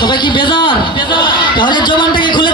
সবাই কি বেজার? তাহলে জবানটাকে খুলে